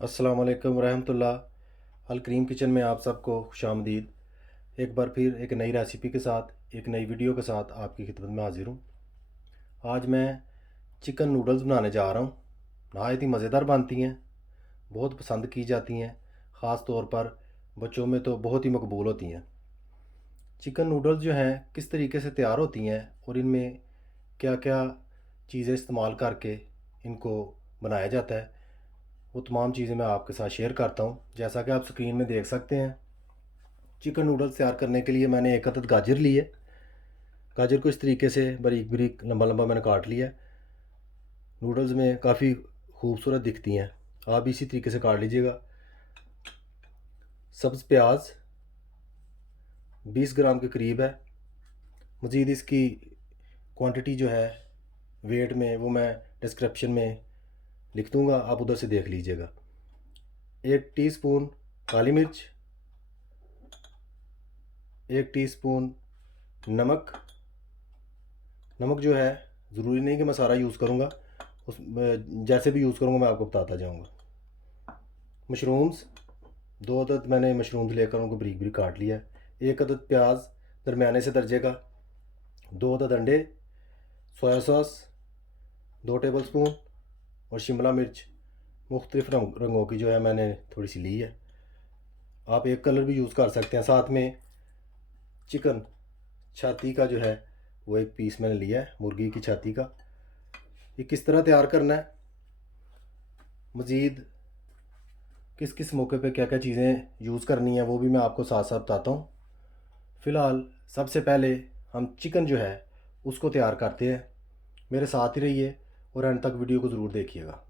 अस्सलाम वालेकुम रहमतुल्लाह। अल करीम किचन में आप सबको खुशामदीद। एक बार फिर एक नई रेसिपी के साथ एक नई वीडियो के साथ आपकी खिदमत में हाजिर हूँ। आज मैं चिकन नूडल्स बनाने जा रहा हूँ। नहायत ही मज़ेदार बनती हैं, बहुत पसंद की जाती हैं, ख़ास तौर पर बच्चों में तो बहुत ही मकबूल होती हैं। चिकन नूडल्स जो हैं किस तरीके से तैयार होती हैं और इनमें क्या क्या चीज़ें इस्तेमाल करके इनको बनाया जाता है, वो तमाम चीज़ें मैं आपके साथ शेयर करता हूँ। जैसा कि आप स्क्रीन में देख सकते हैं, चिकन नूडल्स तैयार करने के लिए मैंने एक अदद गाजर ली है। गाजर को इस तरीके से बारीक बारीक लंबा लंबा मैंने काट लिया है। नूडल्स में काफ़ी खूबसूरत दिखती हैं, आप भी इसी तरीके से काट लीजिएगा। सब्ज़ प्याज 20 ग्राम के करीब है। मज़ीद इसकी क्वांटिटी जो है वेट में वो मैं डिस्क्रिप्शन में लिख दूँगा, आप उधर से देख लीजिएगा। 1 टीस्पून काली मिर्च, 1 टीस्पून नमक। नमक जो है ज़रूरी नहीं कि मैं सारा यूज़ करूँगा, उस जैसे भी यूज़ करूँगा मैं आपको बताता जाऊँगा। मशरूम्स 2 अदद मैंने मशरूम्स लेकर उनको बारीक बारीक काट लिया है। 1 अदद प्याज दरमियाने से दर्जे का, 2 अदद अंडे, सोया सॉस 2 टेबल स्पून और शिमला मिर्च मुख्तलिफ़ रंगों की जो है मैंने थोड़ी सी ली है। आप एक कलर भी यूज़ कर सकते हैं। साथ में चिकन छाती का जो है वो एक पीस मैंने लिया है, मुर्गी की छाती का। ये किस तरह तैयार करना है, मज़ीद किस किस मौके पे क्या क्या चीज़ें यूज़ करनी है, वो भी मैं आपको साथ साथ बताता हूँ। फ़िलहाल सबसे पहले हम चिकन जो है उसको तैयार करते हैं। मेरे साथ ही रहिए और एंड तक वीडियो को ज़रूर देखिएगा।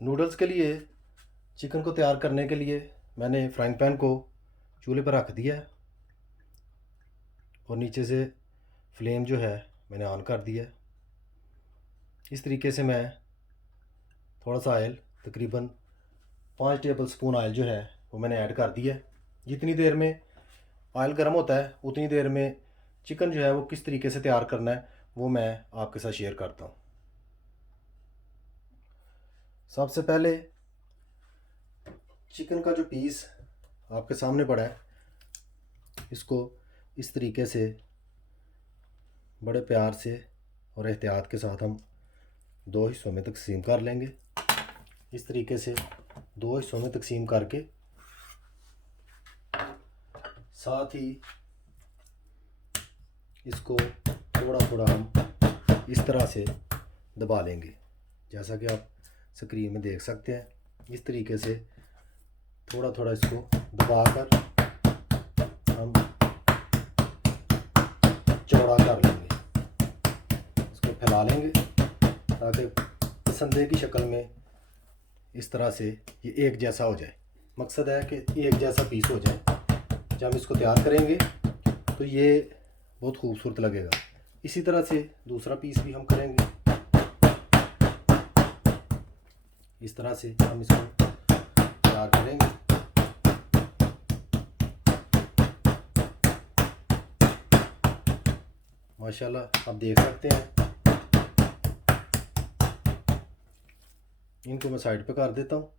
नूडल्स के लिए चिकन को तैयार करने के लिए मैंने फ्राइंग पैन को चूल्हे पर रख दिया है और नीचे से फ्लेम जो है मैंने ऑन कर दिया है। इस तरीके से मैं थोड़ा सा ऑयल, तकरीबन 5 टेबल स्पून ऑयल जो है वो मैंने ऐड कर दिया है। जितनी देर में ऑयल गर्म होता है उतनी देर में चिकन जो है वो किस तरीके से तैयार करना है वो मैं आपके साथ शेयर करता हूँ। सबसे पहले चिकन का जो पीस आपके सामने पड़ा है, इसको इस तरीके से बड़े प्यार से और एहतियात के साथ हम 2 हिस्सों में तकसीम कर लेंगे। इस तरीके से 2 हिस्सों में तकसीम करके साथ ही इसको थोड़ा थोड़ा हम इस तरह से दबा लेंगे, जैसा कि आप स्क्रीन में देख सकते हैं। इस तरीके से थोड़ा थोड़ा इसको दबाकर हम चौड़ा कर लेंगे, इसको फैला लेंगे ताकि पसंदे की शक्ल में इस तरह से ये एक जैसा हो जाए। मकसद है कि एक जैसा पीस हो जाए। जब हम इसको तैयार करेंगे तो ये बहुत खूबसूरत लगेगा। इसी तरह से दूसरा पीस भी हम करेंगे। इस तरह से हम इसको तैयार करेंगे। माशाल्लाह आप देख सकते हैं। इनको मैं साइड पे कर देता हूँ।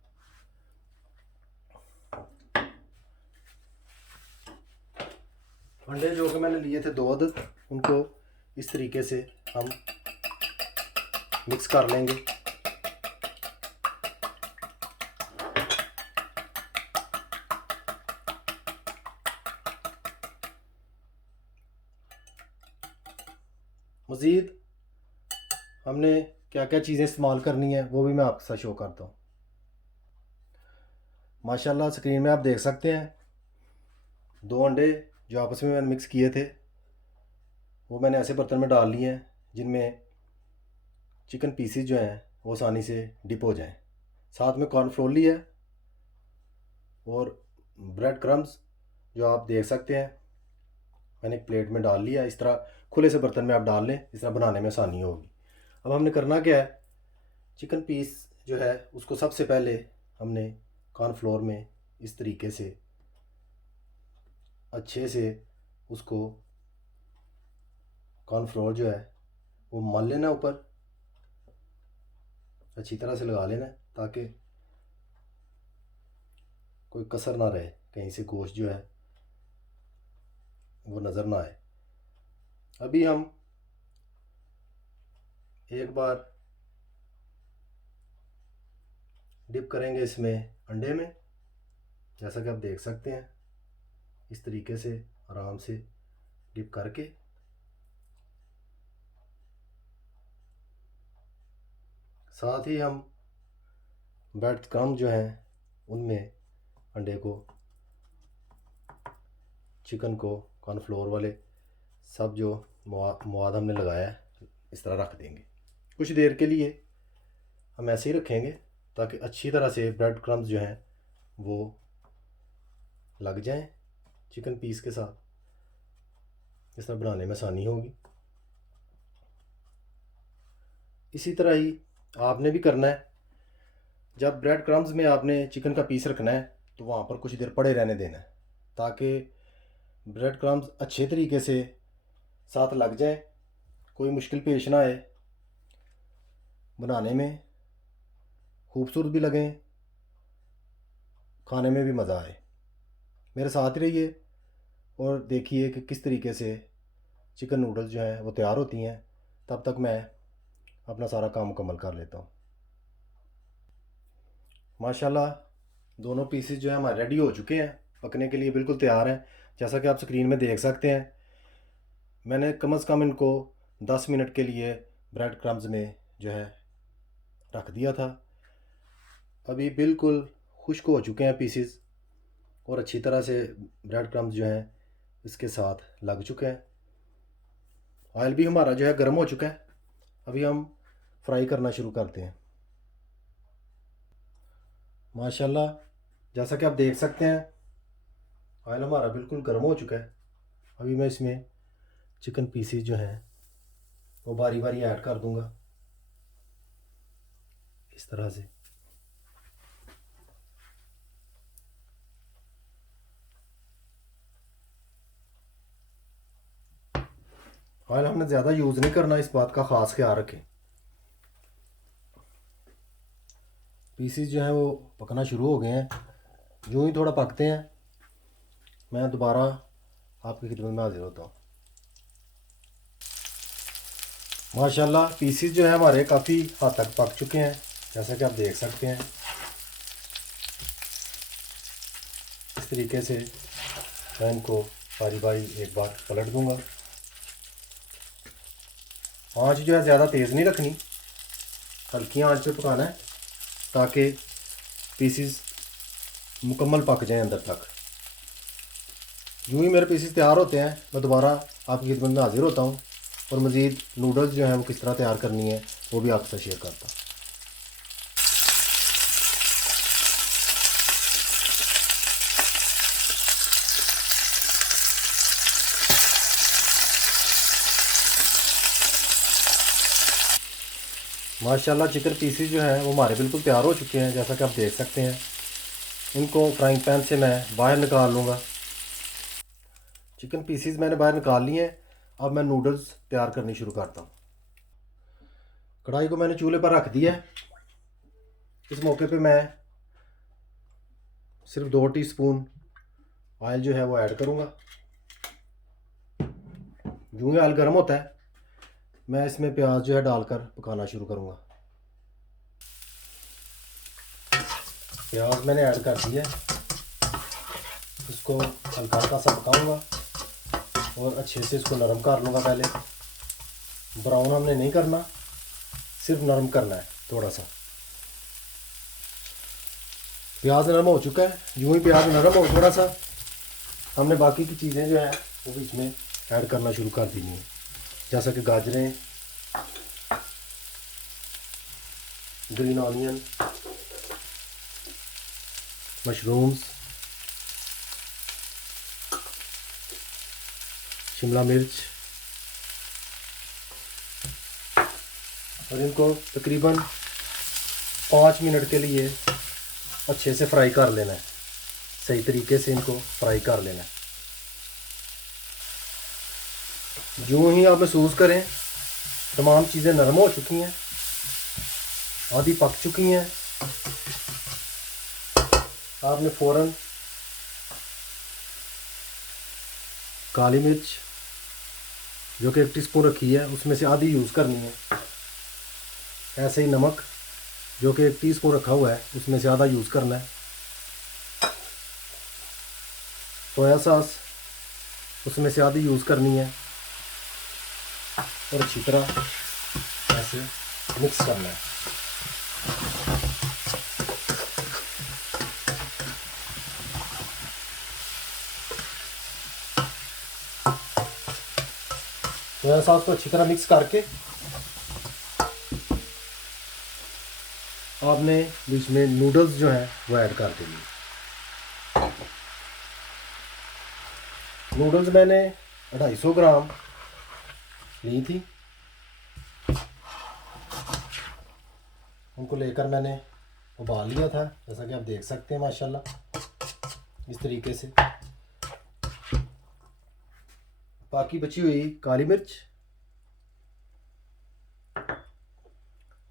अंडे जो कि मैंने लिए थे 2 अदद, उनको इस तरीके से हम मिक्स कर लेंगे। मज़ीद हमने क्या क्या चीज़ें इस्तेमाल करनी है वो भी मैं आपके साथ शो करता हूँ। माशाल्लाह स्क्रीन में आप देख सकते हैं 2 अंडे जो आपस में मैंने मिक्स किए थे वो मैंने ऐसे बर्तन में डाल लिए हैं जिनमें चिकन पीसीज जो हैं वो आसानी से डिप हो जाएं। साथ में कॉर्नफ्लोर लिया है और ब्रेड क्रम्स जो आप देख सकते हैं मैंने एक प्लेट में डाल लिया। इस तरह खुले से बर्तन में आप डाल लें, इस तरह बनाने में आसानी होगी। अब हमने करना क्या है, चिकन पीस जो है उसको सबसे पहले हमने कॉर्नफ्लोर में इस तरीके से अच्छे से उसको कॉर्नफ्लोर जो है वो मल लेना ऊपर। अच्छी तरह से लगा लेना है ताकि कोई कसर ना रहे, कहीं से गोश्त जो है वो नज़र ना आए। अभी हम एक बार डिप करेंगे इसमें अंडे में। जैसा कि आप देख सकते हैं, इस तरीके से आराम से डिप करके साथ ही हम ब्रेड क्रम्ब जो हैं उनमें अंडे को, चिकन को, कॉर्नफ्लोर वाले सब जो मवाद हमने लगाया है इस तरह रख देंगे। कुछ देर के लिए हम ऐसे ही रखेंगे ताकि अच्छी तरह से ब्रेड क्रम्ब्स जो हैं वो लग जाएं चिकन पीस के साथ। इस तरह बनाने में आसानी होगी। इसी तरह ही आपने भी करना है। जब ब्रेड क्रम्ब्स में आपने चिकन का पीस रखना है तो वहाँ पर कुछ देर पड़े रहने देना है ताकि ब्रेड क्रम्ब्स अच्छे तरीके से साथ लग जाए, कोई मुश्किल पेश ना आए, बनाने में खूबसूरत भी लगें, खाने में भी मज़ा आए। मेरे साथ ही रहिए और देखिए कि किस तरीके से चिकन नूडल्स जो हैं वो तैयार होती हैं। तब तक मैं अपना सारा काम मुकम्मल कर लेता हूँ। माशाल्लाह दोनों पीसेस जो है हमारे रेडी हो चुके हैं, पकने के लिए बिल्कुल तैयार हैं। जैसा कि आप स्क्रीन में देख सकते हैं, मैंने कम से कम इनको 10 मिनट के लिए ब्रेड क्रम्ब्स में जो है रख दिया था। अभी बिल्कुल खुश्क हो चुके हैं पीसेस और अच्छी तरह से ब्रेड क्रम्ब्स जो हैं इसके साथ लग चुके हैं। ऑयल भी हमारा जो है गर्म हो चुका है। अभी हम फ्राई करना शुरू करते हैं। माशाल्लाह जैसा कि आप देख सकते हैं ऑयल हमारा बिल्कुल गर्म हो चुका है। अभी मैं इसमें चिकन पीसेस जो हैं वो बारी बारी ऐड कर दूंगा इस तरह से। ऑयल हमने ज़्यादा यूज़ नहीं करना, इस बात का ख़ास ख्याल रखें। पीसेस जो हैं वो पकना शुरू हो गए हैं। यूँ ही थोड़ा पकते हैं मैं दोबारा आपकी खिदमत में हाजिर होता हूँ। माशाल्लाह पीसेस जो है हमारे काफ़ी हद तक पक चुके हैं, जैसा कि आप देख सकते हैं। इस तरीके से मैं इनको बारी बारी एक बार पलट दूंगा। आंच जो है ज़्यादा तेज़ नहीं रखनी, हल्की आंच पे पकाना है ताकि पीसेस मुकम्मल पक जाएं अंदर तक। यूँ ही मेरे पीसेस तैयार होते हैं मैं दोबारा आपकी खिदमत में हाजिर होता हूँ और मज़ीद नूडल्स जो हैं वो किस तरह तैयार करनी है वो भी आपसे शेयर करता हूँ। माशाल्लाह चिकन पीसेस जो हैं वो हमारे बिल्कुल तैयार हो चुके हैं, जैसा कि आप देख सकते हैं। इनको फ्राइंग पैन से मैं बाहर निकाल लूँगा। चिकन पीसेस मैंने बाहर निकाल लिए हैं। अब मैं नूडल्स तैयार करनी शुरू करता हूँ। कढ़ाई को मैंने चूल्हे पर रख दिया है। इस मौके पे मैं सिर्फ 2 टीस्पून ऑयल जो है वो ऐड करूँगा। यूँ ही ऑयल गर्म होता है मैं इसमें प्याज जो है डालकर पकाना शुरू करूँगा। प्याज मैंने ऐड कर दिया है, इसको हल्का हल्का सा पकाऊँगा और अच्छे से इसको नरम कर लूँगा। पहले ब्राउन हमने नहीं करना, सिर्फ नरम करना है थोड़ा सा। प्याज नरम हो चुका है। यूँ ही प्याज नरम हो थोड़ा सा, हमने बाकी की चीज़ें जो है वो भी इसमें ऐड करना शुरू कर देनी है, जैसा कि गाजरें, ग्रीन ऑनियन, मशरूम्स, शिमला मिर्च, और इनको तकरीबन 5 मिनट के लिए अच्छे से फ्राई कर लेना है। सही तरीके से इनको फ्राई कर लेना है। यूँ ही आप महसूस करें तमाम चीज़ें नरम हो चुकी हैं, आधी पक चुकी हैं। आपने फ़ौरन काली मिर्च जो कि 1 टीस्पून रखी है उसमें से आधी यूज़ करनी है। ऐसे ही नमक जो कि 1 टीस्पून रखा हुआ है उसमें से आधा यूज़ करना है। सोया सॉस उसमें से आधी यूज़ करनी है और अच्छी तरह ऐसे मिक्स करना है। सोया सॉस को अच्छी तरह मिक्स करके आपने बीच में नूडल्स जो हैं वो ऐड कर देंगे। नूडल्स मैंने 250 ग्राम ली थी। उनको लेकर मैंने उबाल लिया था, जैसा कि आप देख सकते हैं माशाल्लाह इस तरीके से। बाकी बची हुई काली मिर्च,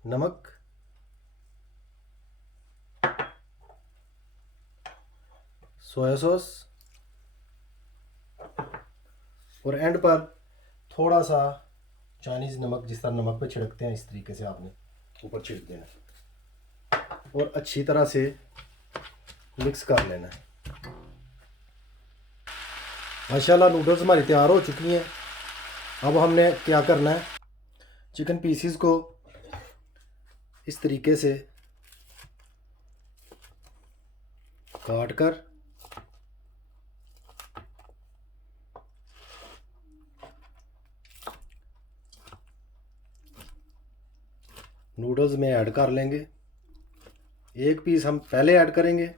नमक, सोया सॉस और एंड पर थोड़ा सा चाइनीज़ नमक, जिस तरह नमक पे छिड़कते हैं इस तरीके से आपने ऊपर छिड़क देना और अच्छी तरह से मिक्स कर लेना है। माशाल्लाह नूडल्स हमारी तैयार हो चुकी हैं। अब हमने क्या करना है, चिकन पीसीस को इस तरीके से काट कर नूडल्स में ऐड कर लेंगे। एक पीस हम पहले ऐड करेंगे,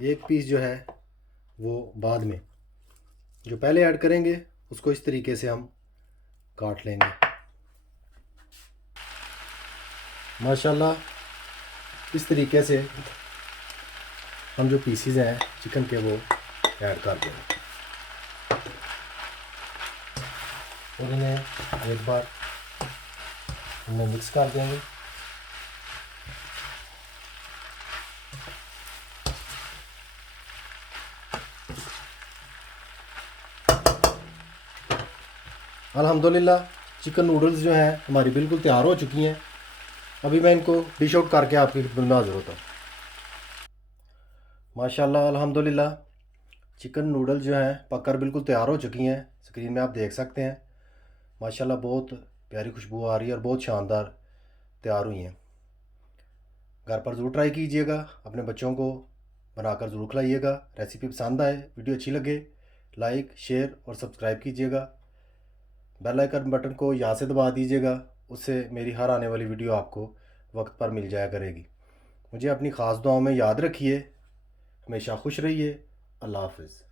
एक पीस जो है वो बाद में। जो पहले ऐड करेंगे उसको इस तरीके से हम काट लेंगे। माशाल्लाह इस तरीके से हम जो पीसीज हैं चिकन के वो ऐड कर देंगे और इन्हें एक बार इन्हें मिक्स कर देंगे। अल्हम्दुलिल्लाह चिकन नूडल्स जो हैं हमारी बिल्कुल तैयार हो चुकी हैं। अभी मैं इनको डिश आउट करके आपकी खिदमत में हाज़िर होता हूँ। माशाल्लाह अल्हम्दुलिल्लाह चिकन नूडल्स जो हैं पककर बिल्कुल तैयार हो चुकी हैं। स्क्रीन में आप देख सकते हैं माशाल्लाह बहुत प्यारी खुशबू आ रही है और बहुत शानदार तैयार हुई हैं। घर पर ज़रूर ट्राई कीजिएगा, अपने बच्चों को बनाकर ज़रूर खिलाइएगा। रेसिपी पसंद आए, वीडियो अच्छी लगे, लाइक शेयर और सब्सक्राइब कीजिएगा। बेल आइकन बटन को यहाँ से दबा दीजिएगा, उससे मेरी हर आने वाली वीडियो आपको वक्त पर मिल जाया करेगी। मुझे अपनी ख़ास दुआओं में याद रखिए। हमेशा खुश रहिए। अल्लाह हाफ़िज़।